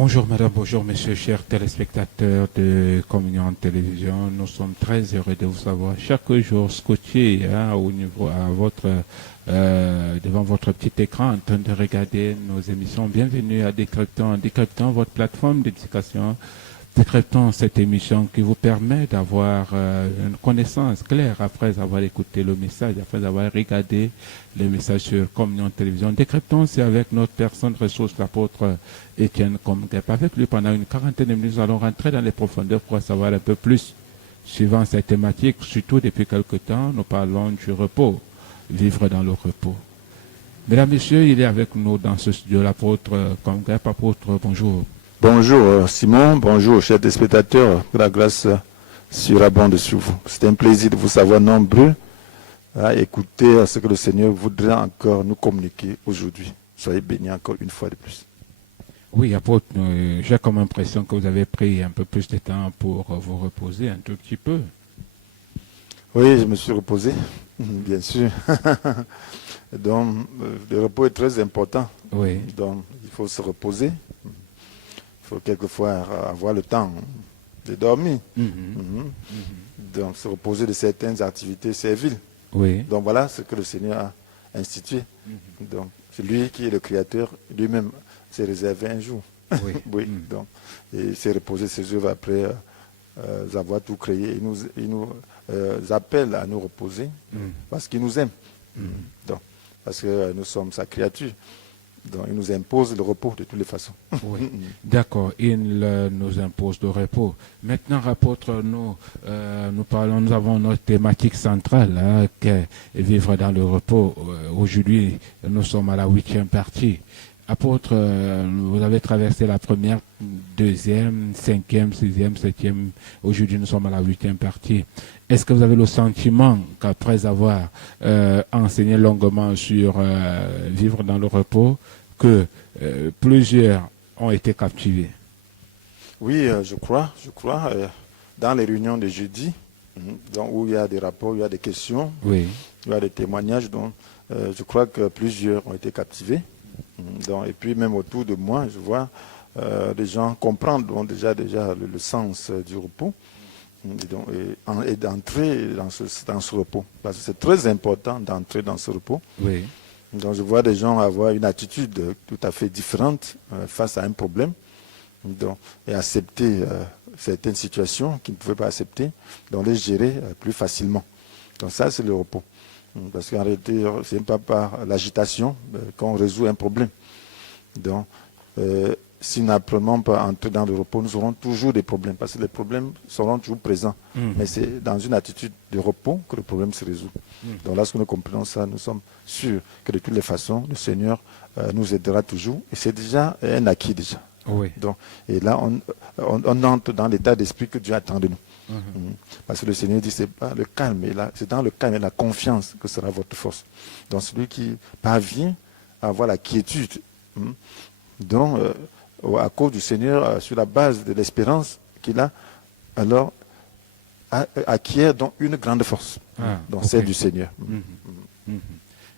Bonjour madame, bonjour monsieur, chers téléspectateurs de Communion Télévision. Nous sommes très heureux de vous savoir chaque jour scotché au niveau à devant votre petit écran en train de regarder nos émissions. Bienvenue à Décryptant votre plateforme d'éducation. Décryptons cette émission qui vous permet d'avoir une connaissance claire après avoir écouté le message, après avoir regardé le message sur Communion Télévision. Décryptons, c'est avec notre personne ressource, l'apôtre Étienne Comgep. Avec lui, pendant une quarantaine de minutes, nous allons rentrer dans les profondeurs pour savoir un peu plus. Suivant cette thématique, surtout depuis quelque temps, nous parlons du repos, vivre dans le repos. Mesdames, Messieurs, il est avec nous dans ce studio, l'apôtre Comgep. Apôtre, bonjour. Bonjour Simon, bonjour chers téléspectateurs, que la grâce surabonde sur vous. C'est un plaisir de vous savoir nombreux à écouter ce que le Seigneur voudrait encore nous communiquer aujourd'hui. Soyez bénis encore une fois de plus. Oui, apôtre, j'ai comme impression que vous avez pris un peu plus de temps pour vous reposer un tout petit peu. Oui, je me suis reposé, bien sûr. Donc, le repos est très important. Oui. Donc, il faut se reposer. Il faut quelquefois avoir le temps de dormir. Donc, se reposer de certaines activités serviles. Oui. Donc, voilà ce que le Seigneur a institué. Donc, c'est lui qui est le Créateur, lui-même s'est réservé un jour. Oui. Oui. Donc, et il s'est reposé ses œuvres après avoir tout créé. Il nous appelle à nous reposer parce qu'il nous aime. Donc, parce que nous sommes sa créature. Donc, il nous impose le repos de toutes les façons. Oui, d'accord, il nous impose le repos. Maintenant, apôtre, nous avons notre thématique centrale, qui est vivre dans le repos. Aujourd'hui, nous sommes à la 8e partie. Apôtre, vous avez traversé la première, deuxième, 5e, 6e, 7e. Aujourd'hui, nous sommes à la 8e partie. Est-ce que vous avez le sentiment qu'après avoir enseigné longuement sur vivre dans le repos, que plusieurs ont été captivés? Oui, je crois. Dans les réunions de jeudi, donc, où il y a des rapports, il y a des questions, oui. Il y a des témoignages, donc je crois que plusieurs ont été captivés. Donc, et puis même autour de moi, je vois des gens comprendre donc, déjà le sens du repos et d'entrer dans ce repos. Parce que c'est très important d'entrer dans ce repos. Oui. Donc je vois des gens avoir une attitude tout à fait différente face à un problème et accepter certaines situations qu'ils ne pouvaient pas accepter, donc les gérer plus facilement. Donc ça, c'est le repos. Parce qu'en réalité, ce n'est pas par l'agitation qu'on résout un problème. Donc, si nous n'apprenons pas à entrer dans le repos, nous aurons toujours des problèmes, parce que les problèmes seront toujours présents. Mais c'est dans une attitude de repos que le problème se résout. Donc lorsque nous comprenons ça, nous sommes sûrs que de toutes les façons, le Seigneur nous aidera toujours. Et c'est déjà un acquis déjà. Oui. Donc, et là, on entre dans l'état d'esprit que Dieu attend de nous. Parce que le Seigneur dit, c'est pas le calme, c'est dans le calme et la confiance que sera votre force. Donc celui qui parvient à avoir la quiétude, donc à cause du Seigneur, sur la base de l'espérance qu'il a, alors acquiert donc une grande force, donc celle du Seigneur.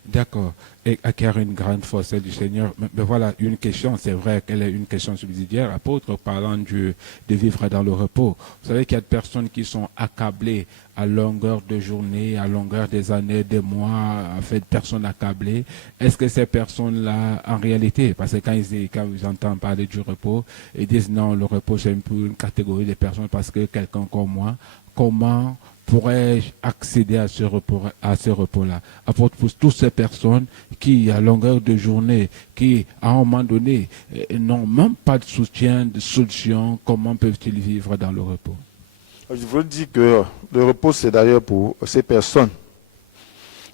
D'accord. Et acquérir une grande force du Seigneur. Mais voilà, une question, c'est vrai qu'elle est une question subsidiaire. Apôtre, parlant de vivre dans le repos. Vous savez qu'il y a des personnes qui sont accablées à longueur de journée, à longueur des années, des mois, en fait, personnes accablées. Est-ce que ces personnes-là, en réalité, parce que quand ils entendent parler du repos, ils disent non, le repos, c'est une catégorie de personnes parce que quelqu'un comme moi, comment pourrais-je accéder à ce repos-là? Apôtre, pour toutes ces personnes qui, à longueur de journée, qui, à un moment donné, n'ont même pas de soutien, de solution, comment peuvent-ils vivre dans le repos? Je veux dire que le repos, c'est d'ailleurs pour ces personnes.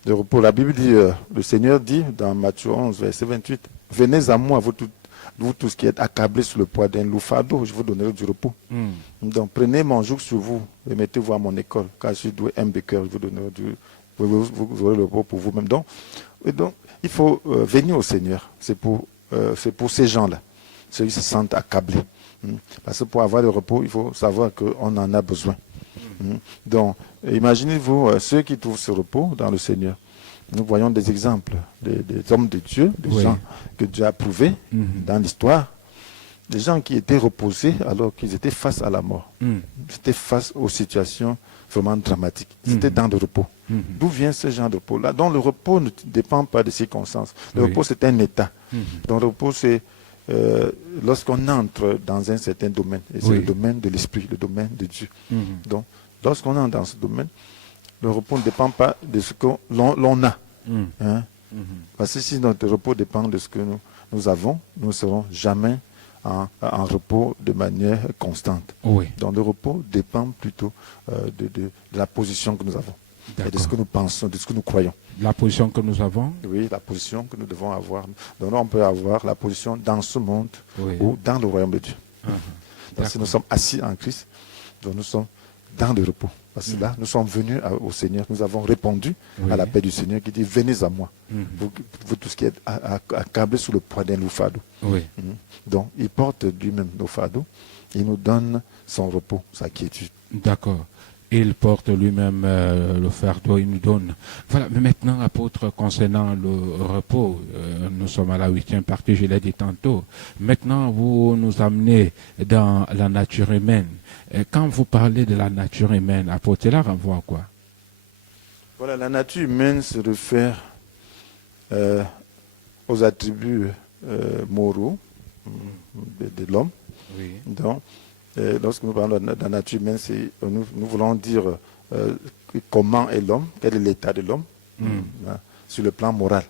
Le repos, la Bible dit, le Seigneur dit dans Matthieu 11, verset 28, « Venez à moi, vous tous qui êtes accablés sous le poids d'un lourd fardeau, je vous donnerai du repos. Donc prenez mon joug sur vous et mettez-vous à mon école, car je suis doué humble de cœur, je vous donnerai vous aurez le repos pour vous-même. » Donc, il faut venir au Seigneur. C'est pour ces gens-là, ceux qui se sentent accablés. Parce que pour avoir le repos, il faut savoir qu'on en a besoin. Donc, imaginez-vous ceux qui trouvent ce repos dans le Seigneur. Nous voyons des exemples, des hommes de Dieu, des gens que Dieu a prouvés dans l'histoire. des gens qui étaient reposés alors qu'ils étaient face à la mort. Ils étaient face aux situations vraiment dramatiques. Ils étaient dans le repos. D'où vient ce genre de repos-là? Donc le repos ne dépend pas des circonstances. Le repos, c'est un état. Donc le repos, c'est lorsqu'on entre dans un certain domaine. Et c'est le domaine de l'esprit, le domaine de Dieu. Donc lorsqu'on entre dans ce domaine, le repos ne dépend pas de ce que l'on a. Hein? Parce que si notre repos dépend de ce que nous avons, nous ne serons jamais en repos de manière constante. Donc le repos dépend plutôt de la position que nous avons, et de ce que nous pensons, de ce que nous croyons. La position que nous avons? Oui, la position que nous devons avoir. Donc on peut avoir la position dans ce monde ou dans le royaume de Dieu. Donc si nous sommes assis en Christ, donc nous sommes dans le repos. Parce que là, nous sommes venus au Seigneur, nous avons répondu à l'appel du Seigneur qui dit, venez à moi, vous tous qui êtes accablés sous le poids d'un lourd fardeau. Donc, il porte lui-même nos fardeaux, il nous donne son repos, sa quiétude. D'accord. Il porte lui-même le fardeau, il nous donne. Voilà, mais maintenant, apôtre, concernant le repos, nous sommes à la 8e partie, je l'ai dit tantôt. Maintenant, vous nous amenez dans la nature humaine. Quand vous parlez de la nature humaine, apôtre, cela renvoie à quoi? Voilà, la nature humaine se réfère aux attributs moraux de l'homme. Donc, lorsque nous parlons de la nature humaine, nous voulons dire comment est l'homme, quel est l'état de l'homme, sur le plan moral.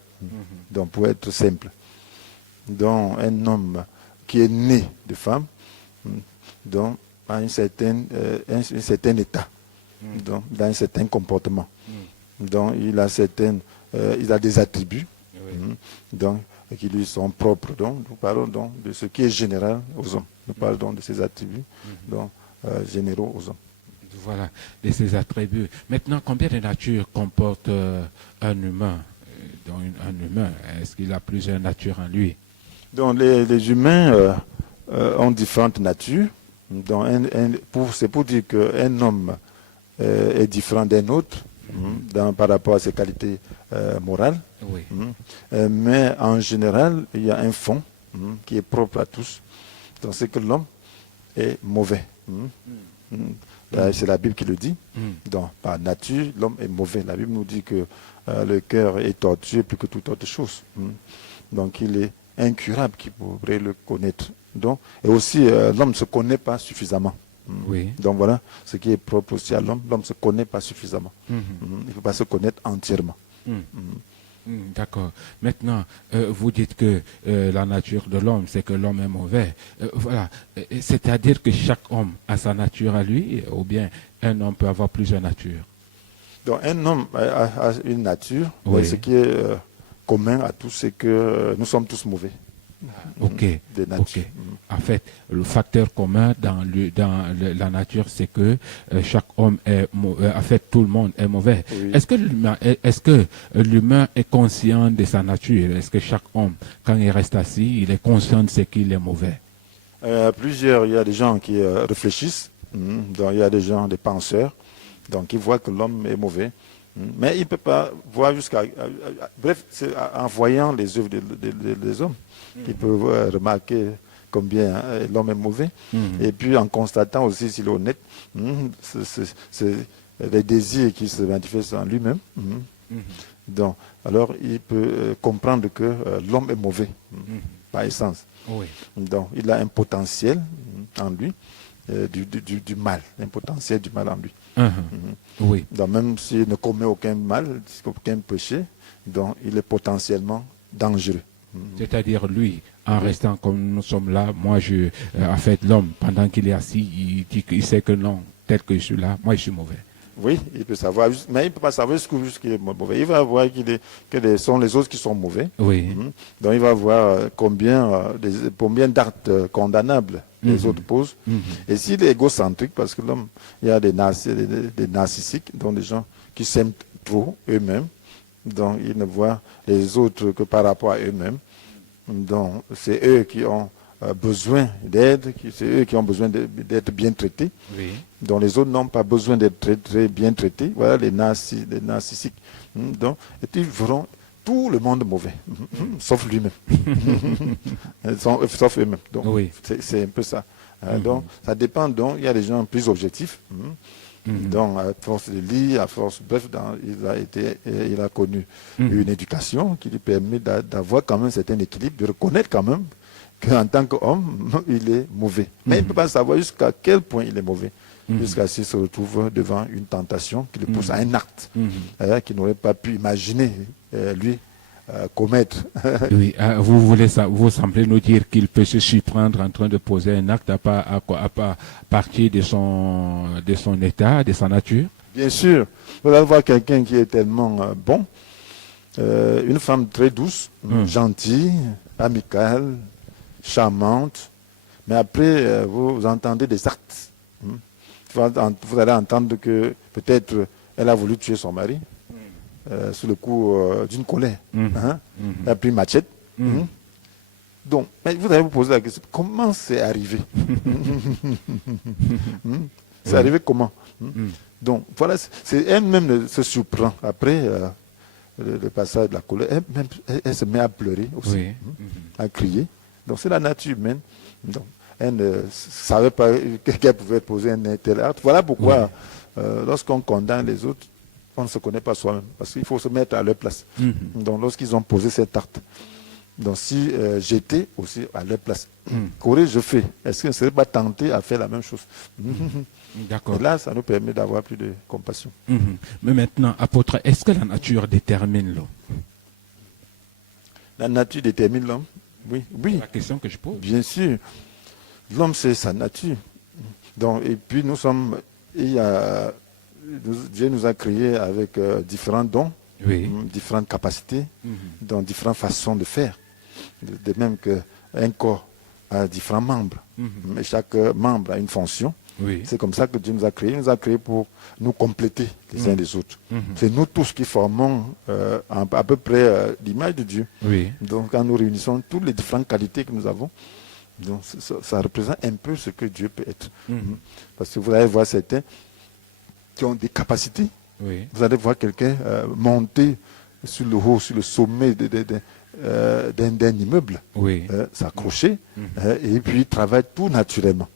Donc, pour être simple. Donc, un homme qui est né de femme, donc, a un certain état, donc, dans un certain comportement. Donc, il a des attributs, donc, qui lui sont propres. Donc, nous parlons donc de ce qui est général aux hommes. Nous parlons donc de ces attributs donc, généraux aux hommes. Voilà, de ces attributs. Maintenant, combien de natures comporte un humain? Donc, un humain, est-ce qu'il a plusieurs natures en lui? Donc, les humains ont différentes natures. Donc, c'est pour dire qu'un homme est différent d'un autre par rapport à ses qualités morales. Mais en général, il y a un fond qui est propre à tous. Donc, c'est que l'homme est mauvais. C'est la Bible qui le dit. Donc, par nature, l'homme est mauvais. La Bible nous dit que le cœur est tortueux plus que toute autre chose. Donc, il est incurable qui pourrait le connaître. Donc, et aussi, l'homme ne se connaît pas suffisamment. Donc voilà, ce qui est propre aussi à l'homme, l'homme ne se connaît pas suffisamment. Il ne peut pas se connaître entièrement. D'accord. Maintenant, vous dites que la nature de l'homme, c'est que l'homme est mauvais. Voilà. C'est-à-dire que chaque homme a sa nature à lui, ou bien un homme peut avoir plusieurs natures? Donc un homme a une nature, mais ce qui est commun à tous, c'est que nous sommes tous mauvais. Des natures. En fait, le facteur commun dans la nature, c'est que chaque homme est mauvais. En fait, tout le monde est mauvais. Est-ce que l'humain est conscient de sa nature? Est-ce que chaque homme, quand il reste assis, il est conscient de ce qu'il est mauvais? Il y a des gens qui réfléchissent. Donc, il y a des gens, des penseurs, donc qui voient que l'homme est mauvais. Mais il ne peut pas voir jusqu'à... bref, c'est en voyant les œuvres des hommes qu'il peut remarquer combien l'homme est mauvais. Et puis en constatant aussi s'il est honnête, c'est les désirs qui se manifestent en lui-même. Donc, alors il peut comprendre que l'homme est mauvais, par essence. Donc, il a un potentiel en lui. Du mal, un potentiel du mal en lui. Donc même s'il ne commet aucun mal, aucun péché, donc il est potentiellement dangereux. C'est-à-dire lui, en restant comme nous sommes là, moi en fait l'homme, pendant qu'il est assis, il dit qu'il sait que non, tel que je suis là, moi je suis mauvais. Oui, il peut savoir, mais il ne peut pas savoir jusqu'il est mauvais. Il va voir que sont les autres qui sont mauvais. Donc il va voir combien d'actes condamnables les autres posent. Et s'il est égocentrique, parce que l'homme, il y a des narcissiques, donc des gens qui s'aiment trop eux-mêmes, donc ils ne voient les autres que par rapport à eux-mêmes. Donc c'est eux qui ont besoin d'aide, c'est eux qui ont besoin d'être bien traités. Donc les autres n'ont pas besoin d'être très bien traités. Voilà les narcissiques. Donc, et ils verront tout le monde mauvais, sauf lui-même, sauf eux-mêmes. Donc, Oui. c'est un peu ça. Donc, ça dépend. Donc, il y a des gens plus objectifs. Donc, à force de lire, à force, bref, il a connu une éducation qui lui permet d'avoir quand même un certain équilibre, de reconnaître quand même qu'en tant qu'homme, il est mauvais. Mais il ne peut pas savoir jusqu'à quel point il est mauvais. Jusqu'à ce qu'il se retrouve devant une tentation qui le pousse à un acte qu'il n'aurait pas pu imaginer, lui, commettre. Oui, vous semblez nous dire qu'il peut se surprendre en train de poser un acte à partir de son état, de sa nature. Bien sûr, vous allez voir quelqu'un qui est tellement bon, une femme très douce, gentille, amicale, charmante, mais après, vous entendez des actes. Vous allez entendre que peut-être elle a voulu tuer son mari sous le coup d'une colère. Elle a pris une machette. Donc, mais vous allez vous poser la question, comment c'est arrivé? C'est arrivé comment? Donc, voilà, elle-même se surprend. Après le passage de la colère, elle se met à pleurer aussi, à crier. Donc, c'est la nature humaine. Donc, elle ne savait pas qu'elle pouvait poser un tel acte. Voilà pourquoi, lorsqu'on condamne les autres, on ne se connaît pas soi-même. Parce qu'il faut se mettre à leur place. Donc, lorsqu'ils ont posé cet acte, donc si j'étais aussi à leur place, qu'aurais-je fait? Est-ce que je ne serais pas tenté à faire la même chose? D'accord. Et là, ça nous permet d'avoir plus de compassion. Mais maintenant, apôtre, est-ce que la nature détermine l'homme? La nature détermine l'homme? Oui. C'est la question que je pose. Bien sûr. L'homme, c'est sa nature. Donc, et puis, Dieu nous a créés avec différents dons, différentes capacités, dans différentes façons de faire. De même qu'un corps a différents membres. Mais chaque membre a une fonction. C'est comme ça que Dieu nous a créés. Il nous a créés pour nous compléter les uns les autres. C'est nous tous qui formons à peu près l'image de Dieu. Donc, quand nous réunissons toutes les différentes qualités que nous avons, donc ça représente un peu ce que Dieu peut être. Parce que vous allez voir certains qui ont des capacités. Vous allez voir quelqu'un monter sur le haut, sur le sommet d'un immeuble, s'accrocher, et puis il travaille tout naturellement.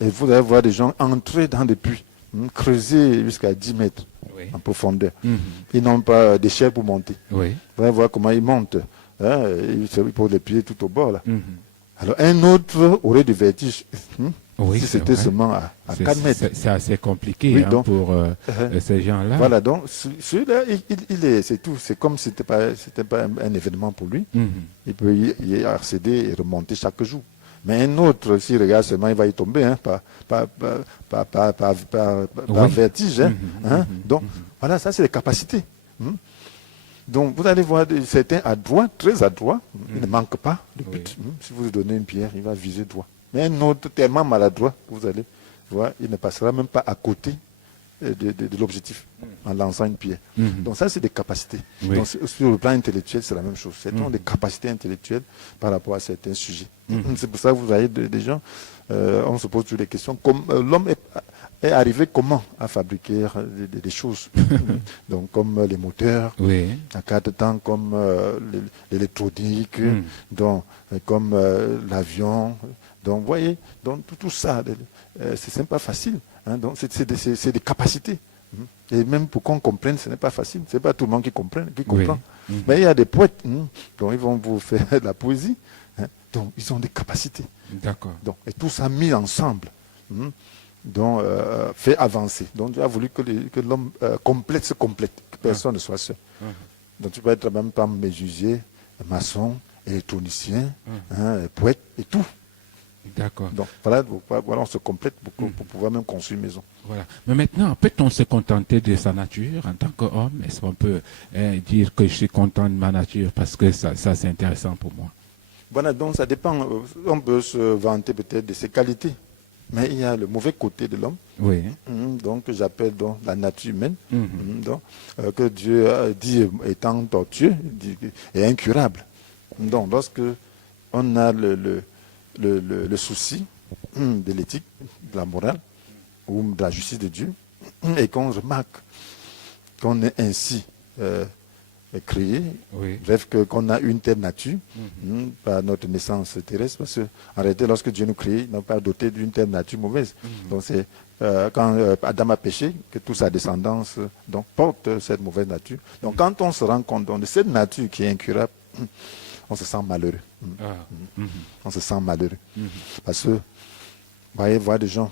Et vous allez voir des gens entrer dans des puits, creuser jusqu'à 10 mètres en profondeur. Ils n'ont pas d'échelle pour monter. Vous allez voir comment ils montent. Il pose les pieds tout au bord là. Alors un autre aurait du vertige si c'était seulement à 4 mètres. C'est assez compliqué donc, pour ces gens-là. Voilà, donc celui-là, c'est tout. C'est comme si c'était pas un événement pour lui. Il peut y accéder et remonter chaque jour. Mais un autre, s'il regarde seulement, il va y tomber par vertige. Donc voilà, ça c'est les capacités. Donc, vous allez voir certains adroits, très adroits, il ne manque pas de but. Si vous lui donnez une pierre, il va viser droit. Mais un autre tellement maladroit que vous allez voir, il ne passera même pas à côté de l'objectif en lançant une pierre. Donc, ça, c'est des capacités. Donc, sur le plan intellectuel, c'est la même chose. C'est des capacités intellectuelles par rapport à certains sujets. C'est pour ça que vous avez des gens, on se pose toujours des questions. L'homme est arrivé comment à fabriquer des choses donc comme les moteurs à 4 temps, comme l'électronique, donc comme l'avion. Donc vous voyez, donc tout ça, c'est pas facile. Donc c'est des capacités. Et même pour qu'on comprenne, ce n'est pas facile. Ce n'est pas tout le monde qui comprend. Mais il y a des poètes, donc ils vont vous faire de la poésie. Donc ils ont des capacités. D'accord. Donc, et tout ça mis ensemble. Donc, fait avancer. Donc, Dieu a voulu que l'homme se complète, que personne ne soit seul. Donc, tu peux être même pas menuisier, maçon, électronicien, poète et tout. D'accord. Donc, voilà, on se complète pour pouvoir même construire une maison. Voilà. Mais maintenant, peut-on se contenter de sa nature en tant qu'homme? Est-ce qu'on peut dire que je suis content de ma nature parce que ça c'est intéressant pour moi? Voilà, donc ça dépend. On peut se vanter peut-être de ses qualités. Mais il y a le mauvais côté de l'homme, donc que j'appelle donc la nature humaine, donc, que Dieu dit étant tortueux et incurable. Donc lorsque on a le souci de l'éthique, de la morale ou de la justice de Dieu, et qu'on remarque qu'on est ainsi créé, Oui. bref, qu'on a une telle nature par notre naissance terrestre, parce qu'en réalité, lorsque Dieu nous crée, il n'a pas doté d'une telle nature mauvaise. Donc c'est quand Adam a péché que toute sa descendance donc, porte cette mauvaise nature. Donc quand on se rend compte de cette nature qui est incurable, on se sent malheureux. On se sent malheureux. Parce que, vous voyez, voir des gens,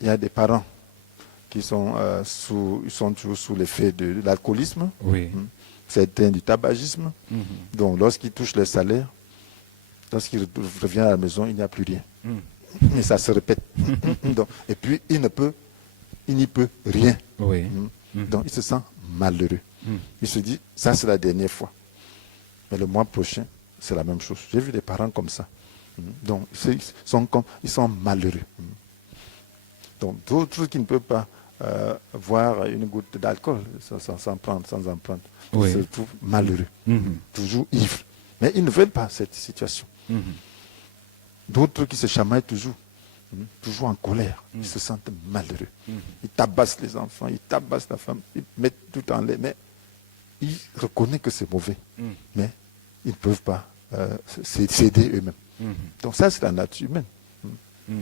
il y a des parents qui sont, ils sont toujours sous l'effet de l'alcoolisme, Oui. certains du tabagisme. Donc lorsqu'ils touchent leur salaire, lorsqu'ils reviennent à la maison, il n'y a plus rien. Et ça se répète. Donc, et puis il n'y peut rien. Oui. Donc il se sent malheureux. Il se dit, ça c'est la dernière fois. Mais le mois prochain, c'est la même chose. J'ai vu des parents comme ça. Donc ils sont malheureux. Donc d'autres qui ne peuvent pas voir une goutte d'alcool sans en prendre, Oui. se trouvent malheureux, toujours ivres. Mais ils ne veulent pas cette situation. D'autres qui se chamaillent toujours en colère, ils se sentent malheureux. Ils tabassent les enfants, ils tabassent la femme, ils mettent tout en l'air, mais ils reconnaissent que c'est mauvais, mais ils ne peuvent pas céder eux-mêmes. Donc ça, c'est la nature humaine.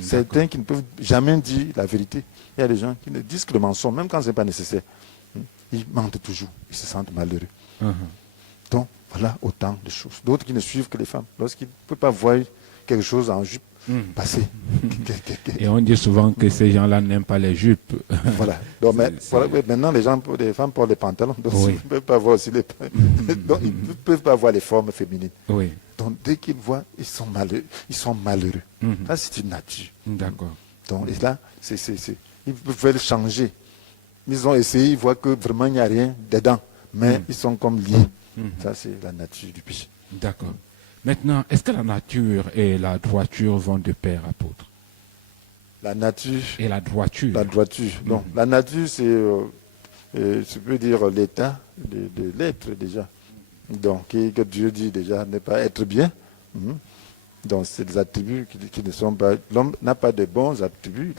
Certains qui ne peuvent jamais dire la vérité. Il y a des gens qui ne disent que le mensonge, même quand ce n'est pas nécessaire. Ils mentent toujours, ils se sentent malheureux. Donc, voilà autant de choses. D'autres qui ne suivent que les femmes. Lorsqu'ils ne peuvent pas voir quelque chose en jupe passer. Et on dit souvent que ces gens-là n'aiment pas les jupes. Voilà. Donc, maintenant, les femmes portent les pantalons. Donc, Oui. ils ne peuvent pas voir aussi les... donc, ils ne peuvent pas voir les formes féminines. Oui. Donc, dès qu'ils voient, ils sont malheureux. Ça, c'est une nature. D'accord. Donc, et là, ils veulent changer. Ils ont essayé, ils voient que vraiment il n'y a rien dedans. Mais ils sont comme liés. Ça, c'est la nature du péché. D'accord. Maintenant, est-ce que la nature et la droiture vont de pair, apôtre? La nature Et la droiture. La droiture. Donc, la nature, c'est, je peux dire, l'état de l'être déjà. Donc, que Dieu dit déjà ne pas être bien. Donc, c'est des attributs qui ne sont pas... L'homme n'a pas de bons attributs,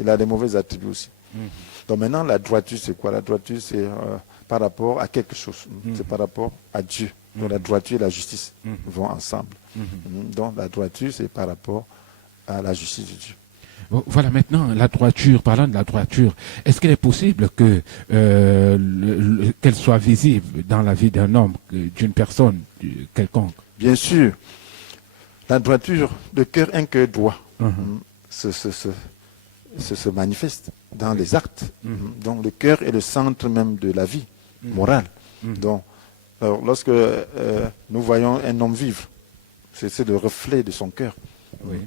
il a des mauvais attributs aussi. Donc, maintenant, la droiture, c'est quoi? La droiture, c'est par rapport à quelque chose. C'est par rapport à Dieu. Donc, la droiture et la justice vont ensemble. Donc, la droiture, c'est par rapport à la justice de Dieu. Bon, voilà, maintenant, la droiture, parlant de la droiture, est-ce qu'il est possible que qu'elle soit visible dans la vie d'un homme, d'une personne quelconque? Bien sûr, la droiture, le cœur, un cœur droit, se manifeste dans les actes. Donc le cœur est le centre même de la vie morale. Donc, alors, lorsque nous voyons un homme vivre, c'est le reflet de son cœur. Oui.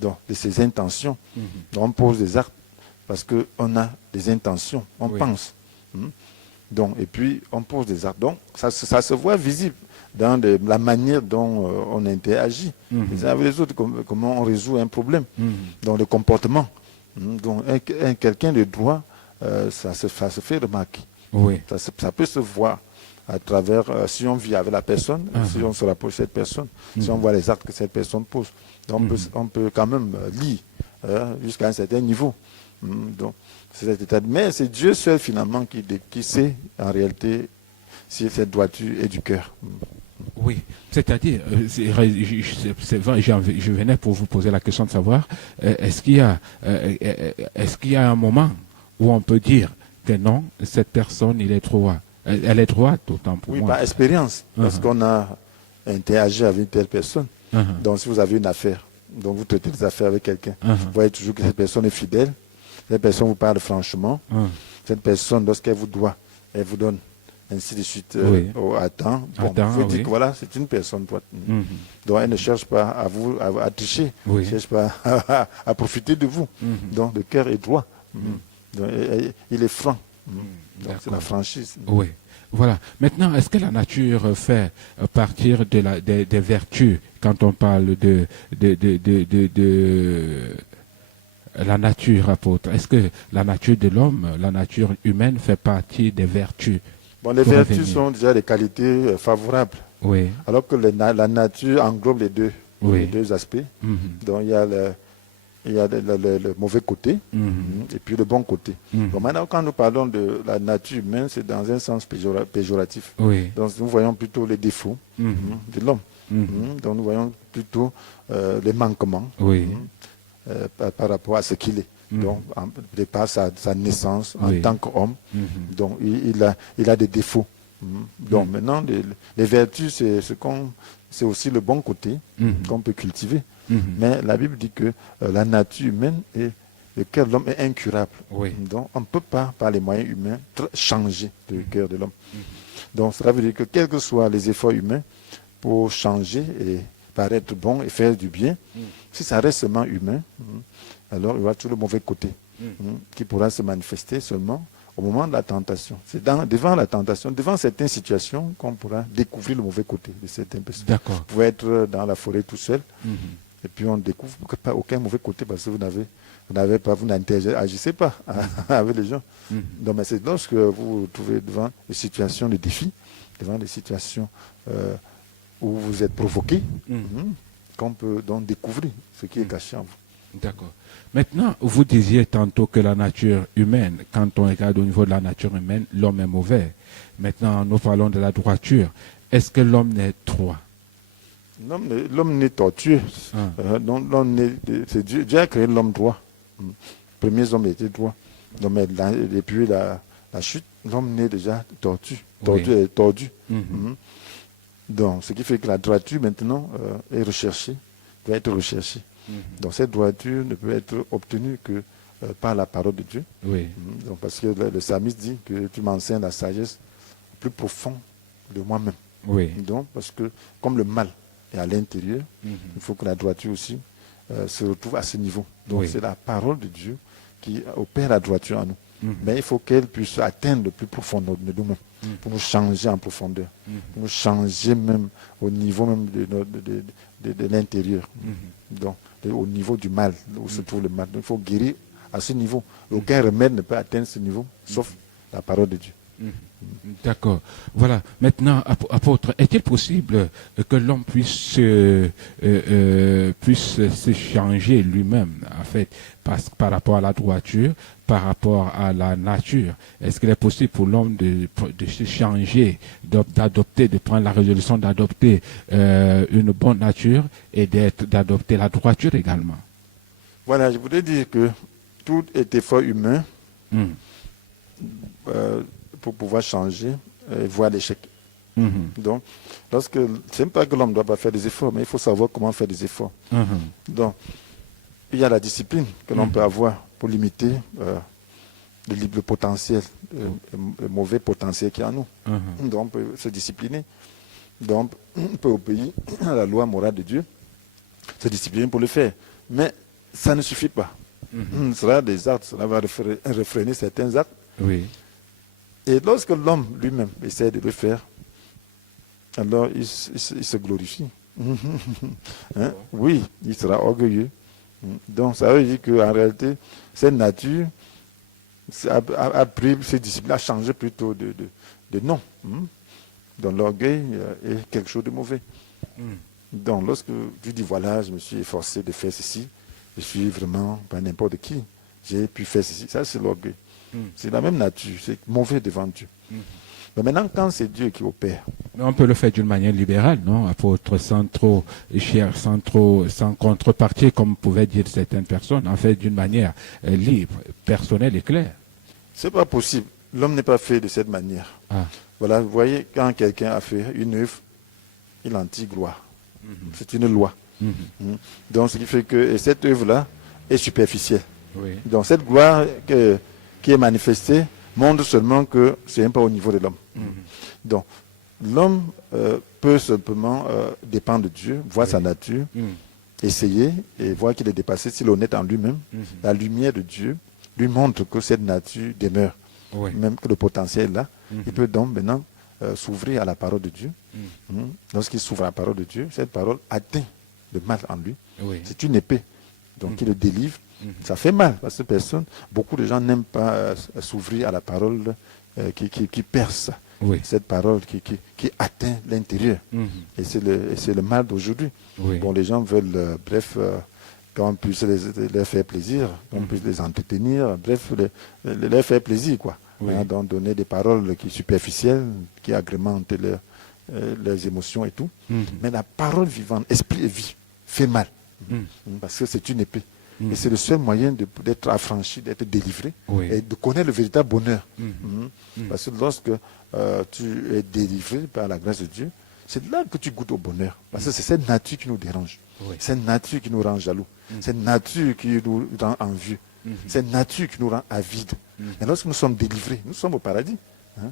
Donc, de ses intentions. Donc, on pose des actes parce qu'on a des intentions, on pense. Donc, et puis, on pose des actes. Donc, ça se voit visible dans la manière dont on interagit les uns avec les autres, comment on résout un problème, dans le comportement. Donc, quelqu'un de droit, ça se fait remarquer. Oui. Ça peut se voir à travers, si on vit avec la personne, si on se rapproche de cette personne, si on voit les actes que cette personne pose. Donc on peut quand même lire jusqu'à un certain niveau. Donc, mais c'est Dieu seul finalement qui sait en réalité si cette droiture est du cœur. Oui, c'est-à-dire, c'est vrai, je venais pour vous poser la question de savoir, est-ce qu'il y a un moment où on peut dire que non, cette personne, elle est droite, autant pour moi. Oui, par expérience, parce qu'on a interagi avec une telle personne. Donc, si vous avez une affaire, donc vous traitez des affaires avec quelqu'un, vous voyez toujours que cette personne est fidèle, cette personne vous parle franchement, cette personne, lorsqu'elle vous doit, elle vous donne, ainsi de suite, à temps. Bon, vous dites que voilà, c'est une personne droite. Donc, elle ne cherche pas à tricher, elle ne cherche pas à profiter de vous. Donc, le cœur est droit. Donc, il est franc. Donc, c'est la franchise. Oui. Voilà. Maintenant, est-ce que la nature fait partir des vertus quand on parle de la nature, apôtre? Est-ce que la nature de l'homme, la nature humaine fait partie des vertus? Bon, les vertus sont déjà des qualités favorables. Oui. Alors que la nature englobe les deux aspects. Donc il y a il y a le mauvais côté et puis le bon côté. Donc maintenant, quand nous parlons de la nature humaine, c'est dans un sens péjoratif. Oui. Donc nous voyons plutôt les défauts de l'homme. Donc nous voyons plutôt les manquements Oui. par rapport à ce qu'il est. Donc, de par sa naissance en Oui. tant qu'homme, donc il a des défauts. Donc maintenant, les vertus, c'est aussi le bon côté qu'on peut cultiver. Mais la Bible dit que la nature humaine et le cœur de l'homme est incurable. Oui. Donc on ne peut pas, par les moyens humains, changer le cœur de l'homme. Donc cela veut dire que quels que soient les efforts humains pour changer et paraître bon et faire du bien, si ça reste seulement humain, alors il y aura toujours le mauvais côté qui pourra se manifester seulement au moment de la tentation. C'est devant la tentation, devant certaines situations qu'on pourra découvrir le mauvais côté de certaines personnes. D'accord. Vous pouvez être dans la forêt tout seul et puis on découvre que pas aucun mauvais côté parce que vous n'interagissez pas avec les gens. Donc, mais c'est lorsque vous vous trouvez devant des situations de défi, devant des situations où vous êtes provoqué, qu'on peut donc découvrir ce qui est caché en vous. D'accord. Maintenant, vous disiez tantôt que la nature humaine, quand on regarde au niveau de la nature humaine, l'homme est mauvais. Maintenant, nous parlons de la droiture. Est-ce que l'homme n'est droit? L'homme n'est tortueux. Donc, c'est Dieu a créé l'homme droit. Les premiers hommes étaient droits. Donc, mais depuis la chute, l'homme n'est déjà tordu. Tordu. Donc, ce qui fait que la droiture maintenant est recherchée, doit être recherchée. Donc cette droiture ne peut être obtenue que par la parole de Dieu. Oui. Donc, parce que le psalmiste dit que tu m'enseignes la sagesse plus profonde de moi-même. Oui. Donc, parce que comme le mal est à l'intérieur, il faut que la droiture aussi se retrouve à ce niveau. Donc c'est la parole de Dieu qui opère la droiture en nous. Mais il faut qu'elle puisse atteindre le plus profond de nous-mêmes, pour nous changer en profondeur, pour nous changer même au niveau même de l'intérieur. Donc, au niveau du mal, où se trouve le mal. Donc, il faut guérir à ce niveau. Aucun remède ne peut atteindre ce niveau, sauf la parole de Dieu. D'accord. Voilà. Maintenant, apôtre, est-il possible que l'homme puisse se changer lui-même, en fait, par rapport à la droiture, par rapport à la nature? Est-ce qu'il est possible pour l'homme de se changer, d'adopter, de prendre la résolution d'adopter une bonne nature et d'adopter la droiture également? Voilà, je voudrais dire que tout est effort humain pour pouvoir changer et voir l'échec. Donc, c'est pas que l'homme ne doit pas faire des efforts, mais il faut savoir comment faire des efforts. Donc, il y a la discipline que l'on peut avoir pour limiter le potentiel, le mauvais potentiel qu'il y a en nous. Donc, on peut se discipliner. Donc, on peut obéir à la loi morale de Dieu, se discipliner pour le faire. Mais ça ne suffit pas. Ce sera des actes, cela va réfréner certains actes. Oui. Et lorsque l'homme lui-même essaie de le faire, alors il se glorifie. Oui, il sera orgueilleux. Donc ça veut dire qu'en réalité, cette nature a pris ses disciplines, a changé plutôt de nom. Donc l'orgueil est quelque chose de mauvais. Donc lorsque tu dis, voilà, je me suis efforcé de faire ceci, je suis vraiment pas n'importe qui, j'ai pu faire ceci, ça c'est l'orgueil. C'est la même nature, c'est mauvais devant Dieu. Mais maintenant, quand c'est Dieu qui opère. Mais on peut le faire d'une manière libérale, non, apôtre, sans contrepartie, comme pouvaient dire certaines personnes, en fait, d'une manière libre, personnelle et claire. C'est pas possible. L'homme n'est pas fait de cette manière. Voilà, vous voyez, quand quelqu'un a fait une œuvre, il en tire gloire. C'est une loi. Donc, ce qui fait que cette œuvre-là est superficielle. Oui. Donc, cette gloire qui est manifestée montre seulement que ce n'est pas au niveau de l'homme. Donc, l'homme peut simplement dépendre de Dieu, voir sa nature, essayer et voir qu'il est dépassé, s'il est honnête en lui-même. La lumière de Dieu lui montre que cette nature demeure, même que le potentiel est là. Il peut donc maintenant s'ouvrir à la parole de Dieu. Lorsqu'il s'ouvre à la parole de Dieu, cette parole atteint le mal en lui. C'est une épée. Donc, il le délivre. Ça fait mal parce que beaucoup de gens n'aiment pas s'ouvrir à la parole qui perce. Cette parole qui atteint l'intérieur. Et c'est le mal d'aujourd'hui. Bon, les gens veulent, qu'on puisse leur faire plaisir, qu'on puisse les entretenir, bref, leur faire plaisir, quoi. Oui. Hein, donc donner des paroles qui superficielles, qui agrémentent leurs émotions et tout. Mais la parole vivante, esprit et vie, fait mal. Parce que c'est une épée. Et c'est le seul moyen d'être affranchi, d'être délivré Oui. et de connaître le véritable bonheur. Parce que lorsque tu es délivré par la grâce de Dieu, c'est là que tu goûtes au bonheur. Parce que c'est cette nature qui nous dérange. Oui. C'est cette nature qui nous rend jaloux. C'est cette nature qui nous rend envieux. C'est cette nature qui nous rend avides. Et lorsque nous sommes délivrés, nous sommes au paradis. Hein.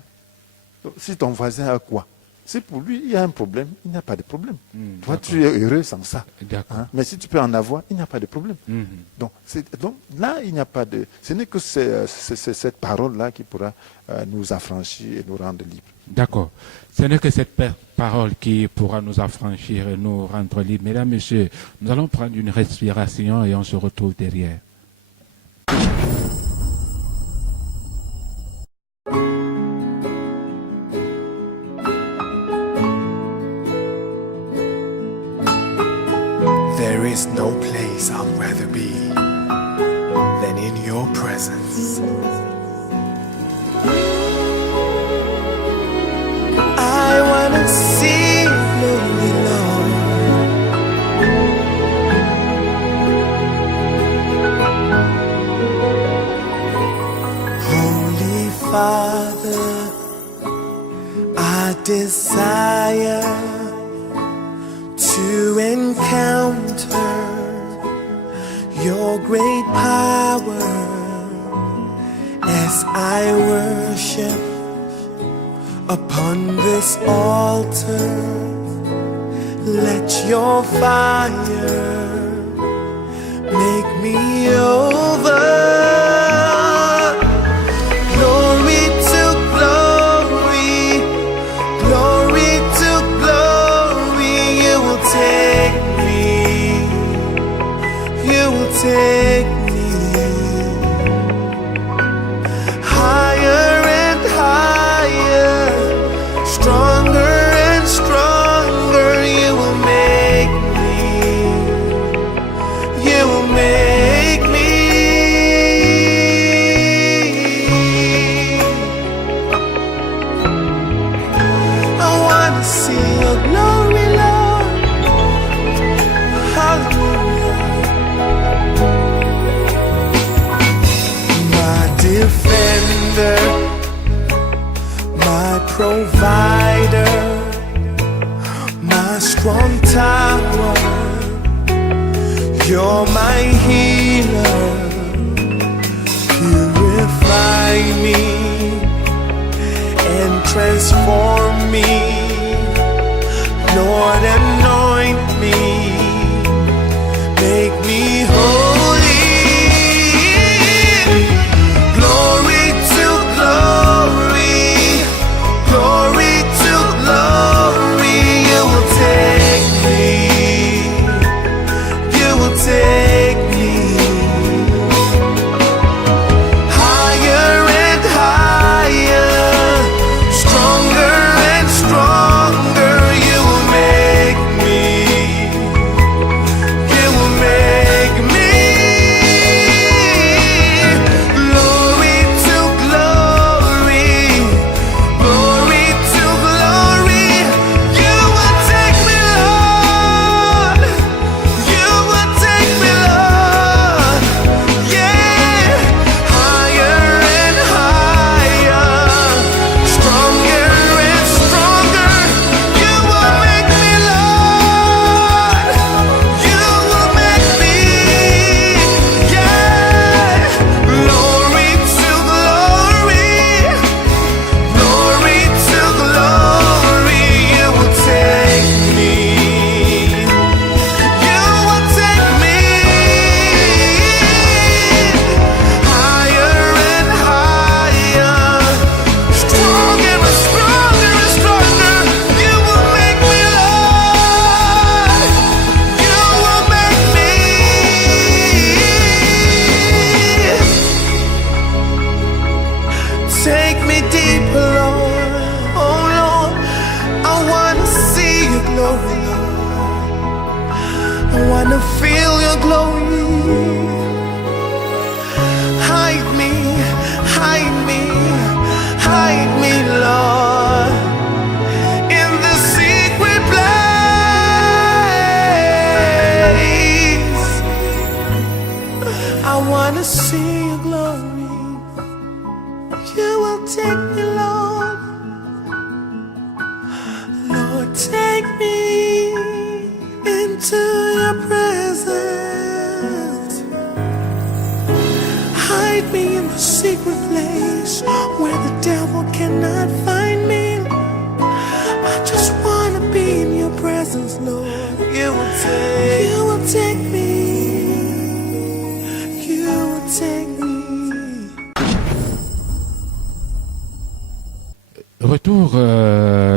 Donc, si ton voisin a quoi? Si pour lui, il y a un problème, il n'y a pas de problème. Toi, tu es heureux sans ça. D'accord. Hein. Mais si tu peux en avoir, il n'y a pas de problème. Donc là, il n'y a pas de... Ce n'est que c'est cette parole-là qui pourra nous affranchir et nous rendre libres. D'accord. Ce n'est que cette parole qui pourra nous affranchir et nous rendre libres. Mesdames, Messieurs, nous allons prendre une respiration et on se retrouve derrière. There is no place I'd rather be than in your presence. I wanna see glory, Lord. Holy Father, I desire to encounter your great power as I worship upon this altar. Let your fire make me over. Glory to glory, glory to glory. You will take me, you will take me higher and higher, stronger and stronger. You will make me, you will make me. I wanna see your glory, Lord. Hallelujah. My defender, my provider, my strong tower. You're my healer. Purify me and transform me. Lord, anoint me, make me holy. Glory to glory, glory to glory. You will take me, you will take me higher and higher, stronger and stronger. to see your glory. You will take me, Lord. Lord, take me into your presence. Hide me in the secret place where the devil cannot find me. I just want to be in your presence, Lord. You will take me. You will take me. Retour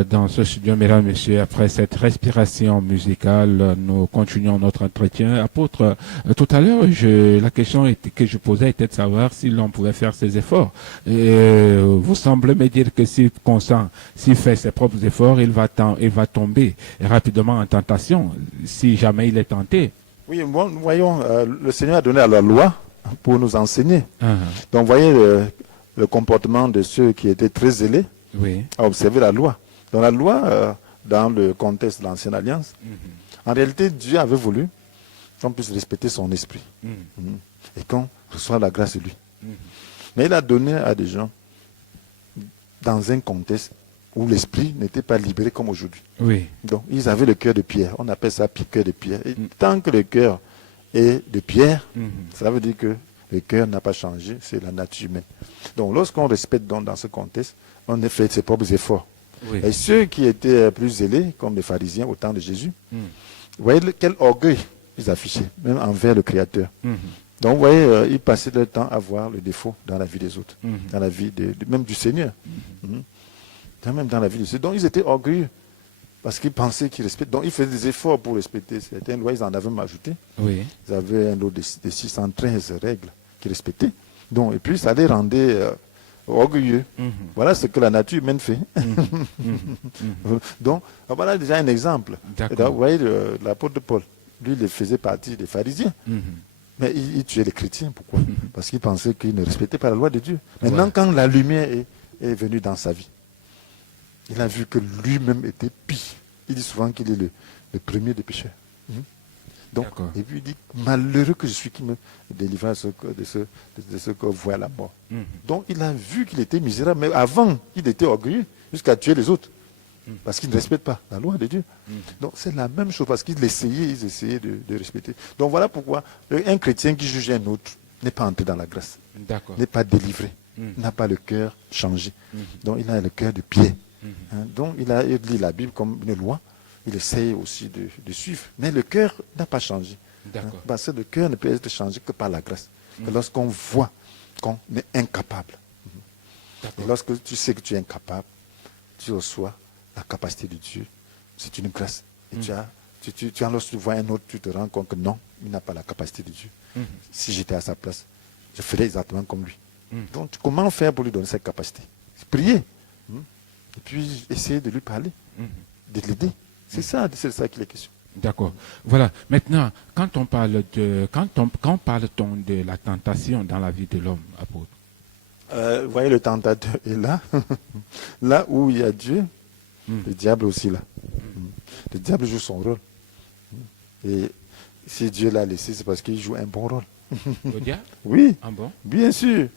dans ce studio, mesdames et messieurs, après cette respiration musicale, nous continuons notre entretien. Apôtre, tout à l'heure, la question que je posais était de savoir si l'on pouvait faire ses efforts. Vous semblez me dire que s'il consent, s'il fait ses propres efforts, il va tomber rapidement en tentation, si jamais il est tenté. Oui, bon, nous voyons, le Seigneur a donné à la loi pour nous enseigner. Uh-huh. Donc, vous voyez le comportement de ceux qui étaient très zélés Oui. à observer la loi. Dans la loi, dans le contexte de l'Ancienne Alliance, en réalité, Dieu avait voulu qu'on puisse respecter son esprit et qu'on reçoive la grâce de lui. Mais il a donné à des gens dans un contexte où l'esprit n'était pas libéré comme aujourd'hui. Oui. Donc, ils avaient le cœur de pierre. On appelle ça cœur de pierre. Et tant que le cœur est de pierre, ça veut dire que le cœur n'a pas changé, c'est la nature humaine. Donc, lorsqu'on respecte dans ce contexte, on a fait ses propres efforts. Oui. Et ceux qui étaient plus zélés, comme les pharisiens au temps de Jésus, vous voyez quel orgueil ils affichaient, même envers le Créateur. Donc, vous voyez, ils passaient leur temps à voir le défaut dans la vie des autres, dans la vie même du Seigneur. Même dans la vie du Seigneur. Donc, ils étaient orgueilleux parce qu'ils pensaient qu'ils respectaient. Donc, ils faisaient des efforts pour respecter certaines lois. Ils en avaient même ajouté. Oui. Ils avaient un lot de 613 règles qu'ils respectaient. Donc, et puis, ça les rendait orgueilleux. Voilà ce que la nature humaine fait. Donc, voilà déjà un exemple. Donc, vous voyez, l'apôtre Paul, lui, il faisait partie des pharisiens. Mais il tuait les chrétiens. Pourquoi? Parce qu'il pensait qu'ils ne respectaient pas la loi de Dieu. Maintenant, quand la lumière est venue dans sa vie, il a vu que lui-même était pire. Il dit souvent qu'il est le premier des pécheurs. Donc, et puis il dit, malheureux que je suis qui me délivre de ce que voit la mort. Donc il a vu qu'il était misérable, mais avant, il était orgueilleux jusqu'à tuer les autres. Parce qu'il ne respecte pas la loi de Dieu. Donc c'est la même chose, parce qu'ils essayaient de respecter. Donc voilà pourquoi un chrétien qui juge un autre n'est pas entré dans la grâce, n'est pas délivré, n'a pas le cœur changé. Donc il a le cœur de pierre. Donc il lit la Bible comme une loi, il essaye aussi de suivre, mais le cœur n'a pas changé. Parce que le cœur ne peut être changé que par la grâce. Que lorsqu'on voit qu'on est incapable, et lorsque tu sais que tu es incapable, tu reçois la capacité de Dieu. C'est une grâce. Et lorsque tu vois un autre, tu te rends compte que non, il n'a pas la capacité de Dieu. Si j'étais à sa place, je ferais exactement comme lui. Donc comment faire pour lui donner cette capacité? Prier. Et puis essayer de lui parler, de l'aider. C'est ça qu'il est question. D'accord. Voilà. Maintenant, quand on parle de la tentation dans la vie de l'homme, apôtre. Vous voyez, le tentateur est là. Là où il y a Dieu, le diable aussi là. Le diable joue son rôle. Et si Dieu l'a laissé, c'est parce qu'il joue un bon rôle. Le diable? Oui. Ah bon? Bien sûr.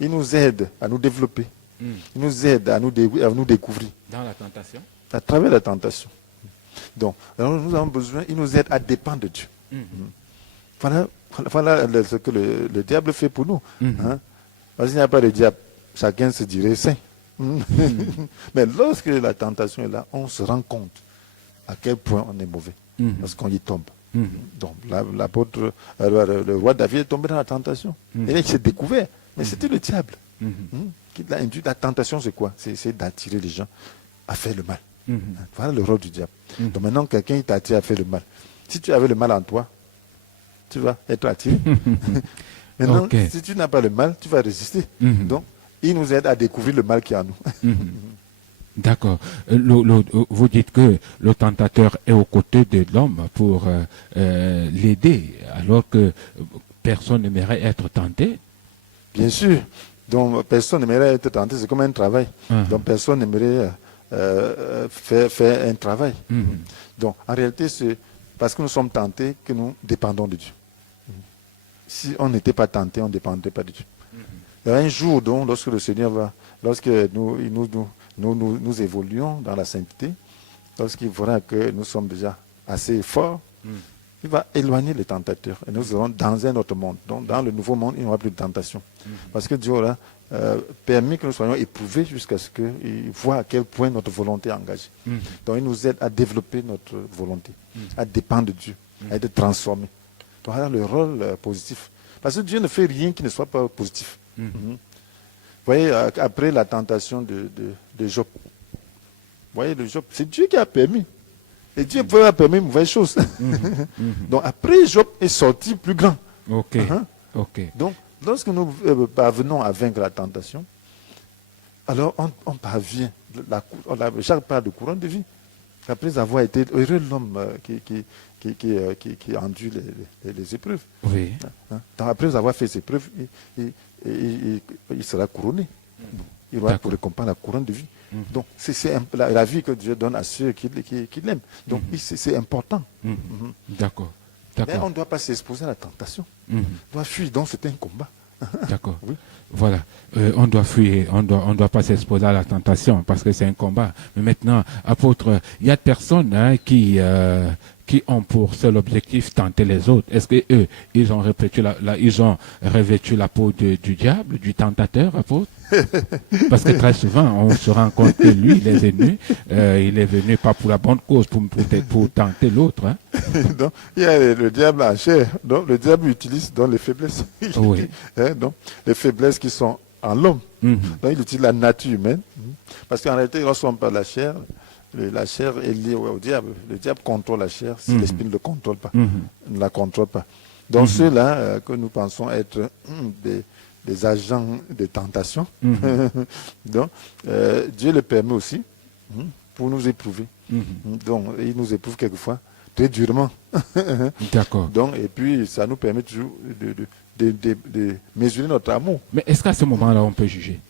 Il nous aide à nous développer. Il nous aide à nous découvrir. Dans la tentation? À travers la tentation. Donc, alors nous avons besoin, il nous aide à dépendre de Dieu. Voilà ce que le diable fait pour nous. Parce qu'il n'y a pas de diable, chacun se dirait saint. Mais lorsque la tentation est là, on se rend compte à quel point on est mauvais. Parce qu'on y tombe. Donc, l'apôtre, le roi David est tombé dans la tentation. Et là, il s'est découvert. Mais c'était le diable. Qui l'a induit. La tentation, c'est quoi? C'est d'attirer les gens à faire le mal. Voilà le rôle du diable. Donc maintenant, quelqu'un t'attire à faire le mal. Si tu avais le mal en toi, tu vas être attiré. Maintenant, si tu n'as pas le mal, tu vas résister. Donc, il nous aide à découvrir le mal qui est en nous. D'accord. Vous dites que le tentateur est aux côtés de l'homme pour l'aider, alors que personne n'aimerait être tenté. Bien sûr. Donc, personne n'aimerait être tenté. C'est comme un travail. Donc, personne n'aimerait faire un travail. Donc, en réalité, c'est parce que nous sommes tentés que nous dépendons de Dieu. si on n'était pas tenté, on ne dépendait pas de Dieu. Il y a un jour, donc, lorsque le Seigneur va, lorsque nous évoluons dans la sainteté, lorsqu'il verra que nous sommes déjà assez forts, il va éloigner les tentateurs. Et nous serons dans un autre monde. Donc, dans le nouveau monde, il n'y aura plus de tentation. Parce que Dieu aura permis que nous soyons éprouvés jusqu'à ce qu'il voit à quel point notre volonté est engagée. Donc, il nous aide à développer notre volonté, à dépendre de Dieu, à être transformé. Donc, voilà le rôle positif. Parce que Dieu ne fait rien qui ne soit pas positif. Vous voyez, après la tentation de Job, vous voyez, le Job, c'est Dieu qui a permis. Et Dieu pouvait avoir permis une mauvaise chose. Donc après, Job est sorti plus grand. Ok. Ok. Donc, lorsque nous parvenons à vaincre la tentation, alors on parvient. Jacques parle de couronne de vie. Après avoir été heureux l'homme qui enduit les épreuves. Oui. Donc, après avoir fait ses épreuves, il sera couronné. Il aura pour récompense la couronne de vie. Donc, c'est la vie que Dieu donne à ceux qui l'aiment. Donc, c'est important. D'accord. Mais on ne doit pas s'exposer à la tentation. On doit fuir. Donc, c'est un combat. D'accord. Oui. Voilà. On doit fuir. On doit pas s'exposer à la tentation parce que c'est un combat. Mais maintenant, apôtre, il y a des personnes qui ont pour seul objectif tenter les autres. Est-ce que eux, ils ont revêtu la peau du diable, du tentateur, apôtre? Parce que très souvent, on se rend compte que lui, il est venu pas pour la bonne cause, pour tenter l'autre. Hein? Donc, il y a le diable en chair. Donc, le diable utilise les faiblesses. Oui. Donc, les faiblesses qui sont en l'homme. Donc, il utilise la nature humaine. Parce qu'en réalité, lorsqu'on parle de la chair est liée au diable. Le diable contrôle la chair si l'esprit ne le contrôle pas. Ne la contrôle pas. Donc, ceux-là que nous pensons être des agents de tentation, donc Dieu le permet aussi pour nous éprouver. Donc, il nous éprouve quelquefois très durement. D'accord. Donc, et puis, ça nous permet toujours de mesurer notre amour. Mais est-ce qu'à ce moment-là, on peut juger?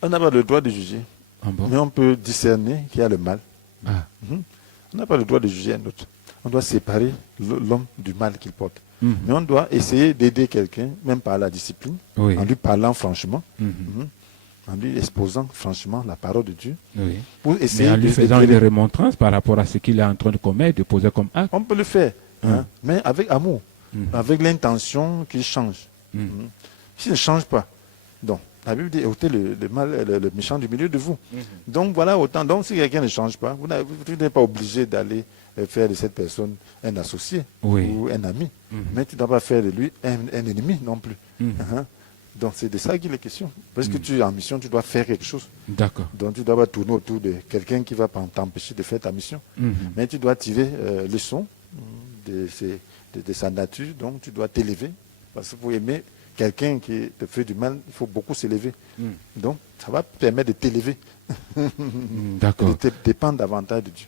On n'a pas le droit de juger. Ah bon? Mais on peut discerner qu'il y a le mal. On n'a pas le droit de juger un autre. On doit séparer l'homme du mal qu'il porte. Mais on doit essayer d'aider quelqu'un, même par la discipline, en lui parlant franchement, en lui exposant franchement la parole de Dieu. Oui. Pour essayer mais en lui faisant une remontrance par rapport à ce qu'il est en train de commettre, de poser comme acte. On peut le faire, mais avec amour, avec l'intention qu'il change. S'il ne change pas, donc, la Bible dit ôtez le méchant du milieu de vous. Donc voilà autant. Donc si quelqu'un ne change pas, vous n'êtes pas obligé d'aller faire de cette personne un associé ou un ami. Mais tu ne dois pas faire de lui un ennemi non plus. Donc c'est de ça qu'il est question. Parce que tu es en mission, tu dois faire quelque chose. D'accord. Donc tu ne dois pas tourner autour de quelqu'un qui va t'empêcher de faire ta mission. Mais tu dois tirer leçon de sa nature. Donc tu dois t'élever. Parce que pour aimer quelqu'un qui te fait du mal, il faut beaucoup s'élever. Donc, ça va permettre de t'élever. D'accord. De te dépendre davantage de Dieu.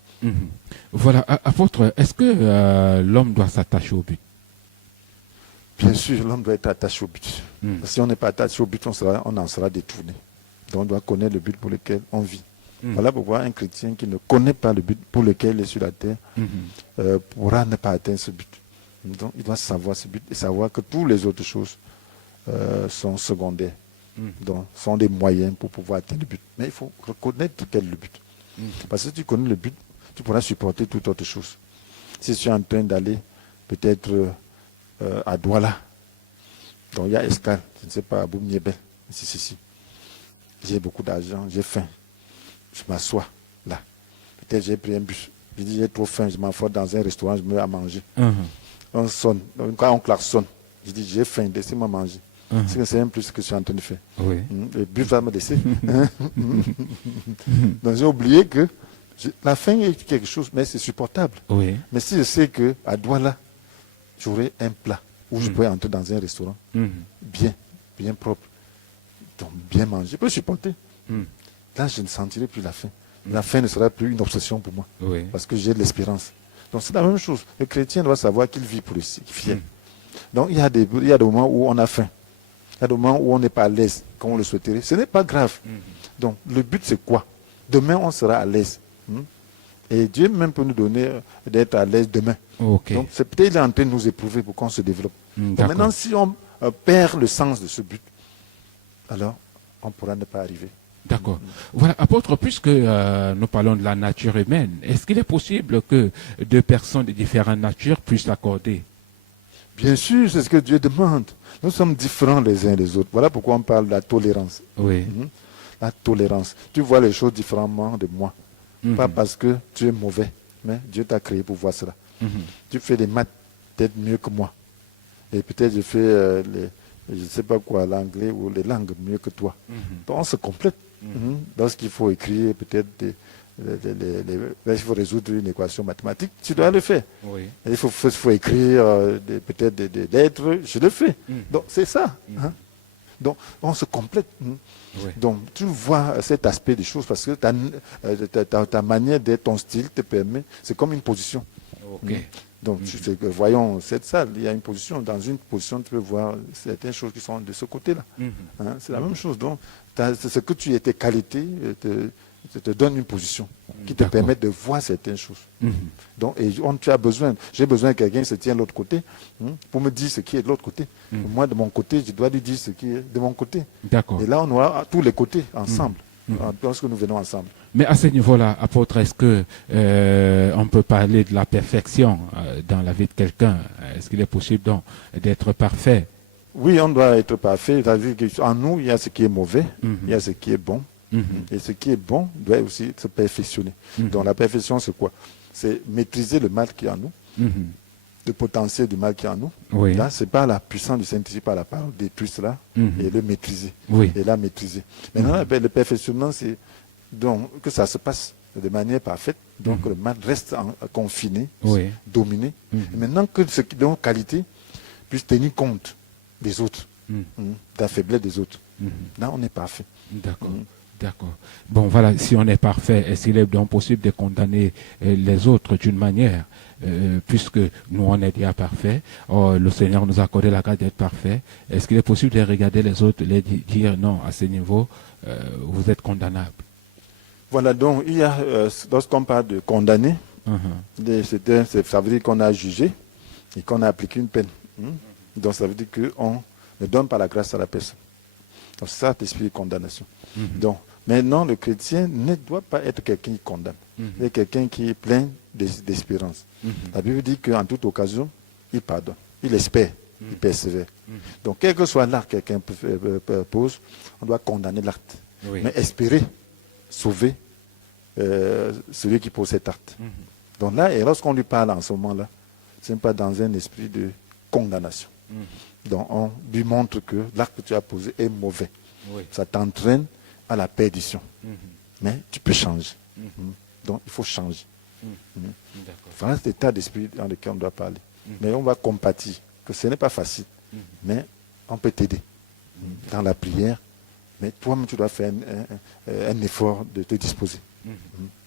Voilà. Apôtre, est-ce que l'homme doit s'attacher au but? Bien sûr, l'homme doit être attaché au but. Parce que si on n'est pas attaché au but, on en sera détourné. Donc, on doit connaître le but pour lequel on vit. Voilà pourquoi un chrétien qui ne connaît pas le but pour lequel il est sur la terre pourra ne pas atteindre ce but. Donc, il doit savoir ce but et savoir que toutes les autres choses sont secondaires, donc sont des moyens pour pouvoir atteindre le but. Mais il faut reconnaître quel est le but. Parce que si tu connais le but, tu pourras supporter toute autre chose. Si tu es en train d'aller peut-être à Douala, donc il y a escale, je ne sais pas, à Boum-Niébel, si. J'ai beaucoup d'argent, j'ai faim, je m'assois là. Peut-être j'ai pris un bus, je dis j'ai trop faim, je m'enfoie dans un restaurant, je me mets à manger. On sonne, quand on klaxonne, je dis j'ai faim, laissez-moi manger. C'est un plus ce que je suis en train de faire. Le but va me laisser. Donc j'ai oublié que la faim est quelque chose, mais c'est supportable. Mais si je sais qu'à Douala, j'aurai un plat où je pourrais entrer dans un restaurant, bien propre, donc bien manger, je peux supporter. Là, je ne sentirai plus la faim. La faim ne sera plus une obsession pour moi, parce que j'ai de l'espérance. Donc c'est la même chose. Le chrétien doit savoir qu'il vit pour le fier. Donc il y a des moments où on a faim. Il y a des moments où on n'est pas à l'aise, comme on le souhaiterait. Ce n'est pas grave. Donc, le but, c'est quoi? Demain, on sera à l'aise. Et Dieu même peut nous donner d'être à l'aise demain. Ok. Donc c'est peut-être qu'il est en train de nous éprouver pour qu'on se développe. Donc, D'accord. maintenant, si on perd le sens de ce but, alors on pourra ne pas arriver. D'accord. Voilà, apôtre, puisque nous parlons de la nature humaine, est-ce qu'il est possible que deux personnes de différentes natures puissent s'accorder? Bien sûr, c'est ce que Dieu demande. Nous sommes différents les uns des autres. Voilà pourquoi on parle de la tolérance. Oui. La tolérance. Tu vois les choses différemment de moi. Pas parce que tu es mauvais, mais Dieu t'a créé pour voir cela. Tu fais des maths peut-être mieux que moi. Et peut-être je fais je ne sais pas quoi, l'anglais ou les langues mieux que toi. Donc on se complète. Lorsqu'il faut écrire peut-être il faut résoudre une équation mathématique, tu dois le faire. Oui. Il faut écrire peut-être des lettres, je le fais. Donc c'est ça. Donc on se complète. Oui. Donc tu vois cet aspect des choses parce que ta manière d'être, ton style te permet, c'est comme une position. Ok. Donc voyons cette salle, il y a une position. Dans une position, tu peux voir certaines choses qui sont de ce côté-là. C'est la même chose. Donc ce que tu es, tes qualités te donne une position qui te permet de voir certaines choses. Donc j'ai besoin que quelqu'un se tienne de l'autre côté pour me dire ce qui est de l'autre côté. Moi, de mon côté, je dois lui dire ce qui est de mon côté. D'accord. Et là, on aura tous les côtés ensemble, lorsque nous venons ensemble. Mais à ce niveau-là, apôtre, est-ce que on peut parler de la perfection dans la vie de quelqu'un? Est-ce qu'il est possible donc d'être parfait? Oui, on doit être parfait. C'est-à-dire qu'en nous, il y a ce qui est mauvais, il y a ce qui est bon. Et ce qui est bon doit aussi se perfectionner. Donc la perfection, c'est quoi? C'est maîtriser le mal qui est en nous, le potentiel du mal qui est en nous. Oui. Là, c'est par la puissance du Saint-Esprit, par la parole, détruire cela et le maîtriser. Oui. Et la maîtriser. Maintenant, le perfectionnement, c'est donc que ça se passe de manière parfaite, donc le mal reste confiné, Oui. dominé. Et maintenant que ce qui donne qualité puisse tenir compte des autres, de la faiblesse des autres. Là, on est parfait. D'accord. D'accord. Bon, voilà, si on est parfait, est-ce qu'il est donc possible de condamner les autres d'une manière, puisque nous, on est déjà parfaits, le Seigneur nous a accordé la grâce d'être parfait, est-ce qu'il est possible de regarder les autres, les dire non, à ce niveau, vous êtes condamnable? Voilà, donc il y a, lorsqu'on parle de condamner, ça veut dire qu'on a jugé et qu'on a appliqué une peine. Donc ça veut dire qu'on ne donne pas la grâce à la personne. Donc ça, c'est l'esprit de condamnation. Donc maintenant, le chrétien ne doit pas être quelqu'un qui condamne. Il est quelqu'un qui est plein d'espérance. La Bible dit qu'en toute occasion, il pardonne, il espère, il persévère. Donc quel que soit l'acte que quelqu'un pose, on doit condamner l'acte. Oui. Mais espérer sauver celui qui pose cet acte. Donc là, et lorsqu'on lui parle en ce moment-là, ce n'est pas dans un esprit de condamnation. Donc on lui montre que l'acte que tu as posé est mauvais. Oui. Ça t'entraîne à la perdition. Mais tu peux changer. Donc il faut changer. D'accord. Voilà cet état d'esprit dans lequel on doit parler. Mais on va compatir, que ce n'est pas facile. Mais on peut t'aider dans la prière. Mais toi-même, tu dois faire un effort de te disposer.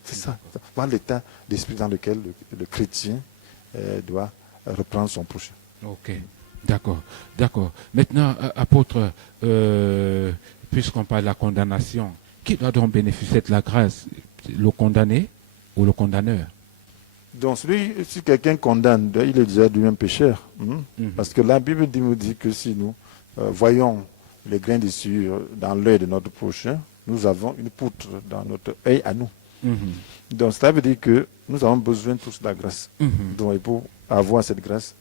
C'est ça. Voilà l'état d'esprit dans lequel le chrétien doit reprendre son prochain. Ok. D'accord. D'accord. Maintenant, apôtre, puisqu'on parle de la condamnation, qui doit donc bénéficier de la grâce? Le condamné ou le condamneur? Donc, si quelqu'un condamne, il est déjà lui-même pécheur. Parce que la Bible nous dit que si nous voyons les grains de sueur dans l'œil de notre prochain, nous avons une poutre dans notre œil à nous. Donc, cela veut dire que nous avons besoin tous de la grâce. Donc, pour avoir cette grâce,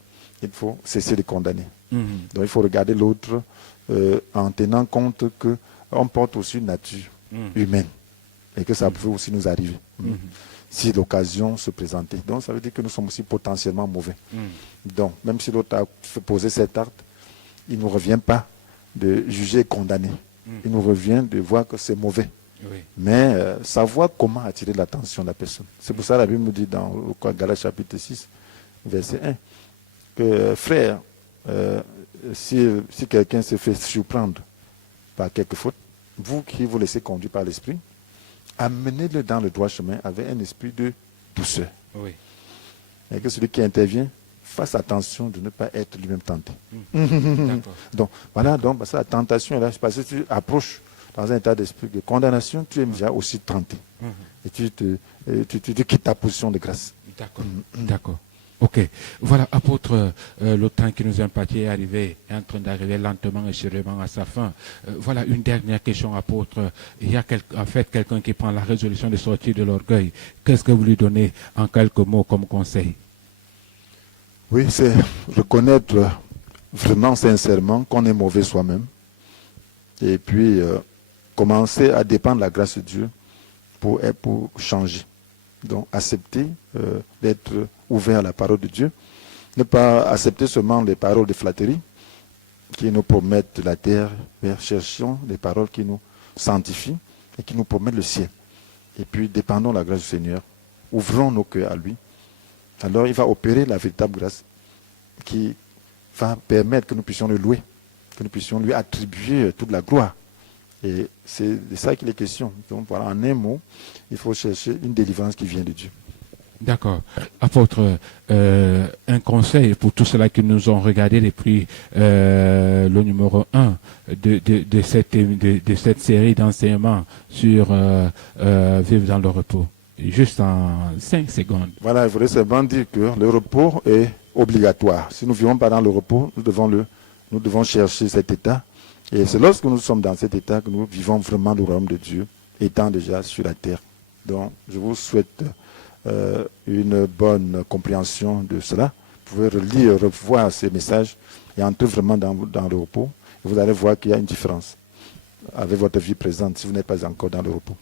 il faut cesser de condamner. Donc, il faut regarder l'autre en tenant compte qu'on porte aussi une nature humaine et que ça peut aussi nous arriver si l'occasion se présentait. Donc, ça veut dire que nous sommes aussi potentiellement mauvais. Donc, même si l'autre a posé cet acte, il ne nous revient pas de juger et condamner. Il nous revient de voir que c'est mauvais. Oui. Mais savoir comment attirer l'attention de la personne. C'est pour ça que la Bible nous dit dans Galates chapitre 6, verset 1, que frère, si quelqu'un se fait surprendre par quelque faute, vous qui vous laissez conduire par l'esprit, amenez-le dans le droit chemin avec un esprit de douceur. Oui. Et que celui qui intervient fasse attention de ne pas être lui-même tenté. D'accord. Donc, voilà, donc la tentation est là, parce que tu approches dans un état d'esprit de condamnation, tu es déjà aussi tenté. Et tu te et tu quittes ta position de grâce. D'accord, d'accord. Ok. Voilà, apôtre, le temps qui nous est imparti est arrivé, est en train d'arriver lentement et sûrement à sa fin. Voilà une dernière question, apôtre. Il y a en fait quelqu'un qui prend la résolution de sortir de l'orgueil. Qu'est-ce que vous lui donnez en quelques mots comme conseil? Oui, c'est reconnaître vraiment sincèrement qu'on est mauvais soi-même. Et puis, commencer à dépendre de la grâce de Dieu pour changer. Donc, accepter d'être ouvert à la parole de Dieu. Ne pas accepter seulement les paroles de flatterie qui nous promettent la terre, mais cherchons des paroles qui nous sanctifient et qui nous promettent le ciel. Et puis, dépendons de la grâce du Seigneur. Ouvrons nos cœurs à lui. Alors, il va opérer la véritable grâce qui va permettre que nous puissions le louer, que nous puissions lui attribuer toute la gloire. Et c'est de ça qu'il est question. Donc voilà, en un mot, il faut chercher une délivrance qui vient de Dieu. D'accord. Apôtre, un conseil pour tous ceux-là qui nous ont regardé depuis le numéro 1 de cette série d'enseignements sur vivre dans le repos. Juste en 5 secondes. Voilà, il faudrait seulement dire que le repos est obligatoire. Si nous ne vivons pas dans le repos, nous devons chercher cet état. Et c'est lorsque nous sommes dans cet état que nous vivons vraiment le royaume de Dieu, étant déjà sur la terre. Donc, je vous souhaite une bonne compréhension de cela. Vous pouvez relire, revoir ces messages et entrer vraiment dans le repos. Et vous allez voir qu'il y a une différence avec votre vie présente si vous n'êtes pas encore dans le repos.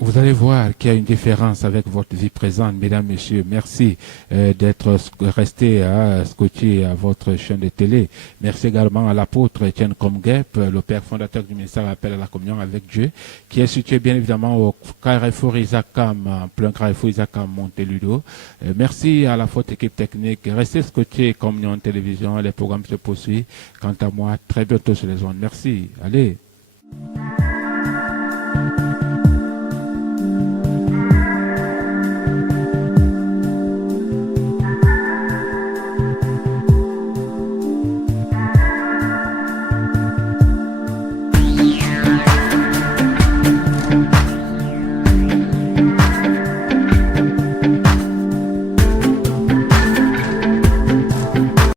Vous allez voir qu'il y a une différence avec votre vie présente, mesdames, messieurs. Merci d'être restés scotchés à votre chaîne de télé. Merci également à l'apôtre Etienne Komgep, le père fondateur du ministère Appel à la communion avec Dieu, qui est situé bien évidemment au Carrefour Isakam, en plein Carrefour Isakam Monteludo. Merci à la faute équipe technique. Restez scotchés Communion Télévision. Les programmes se poursuivent. Quant à moi, très bientôt sur les ondes. Merci. Allez.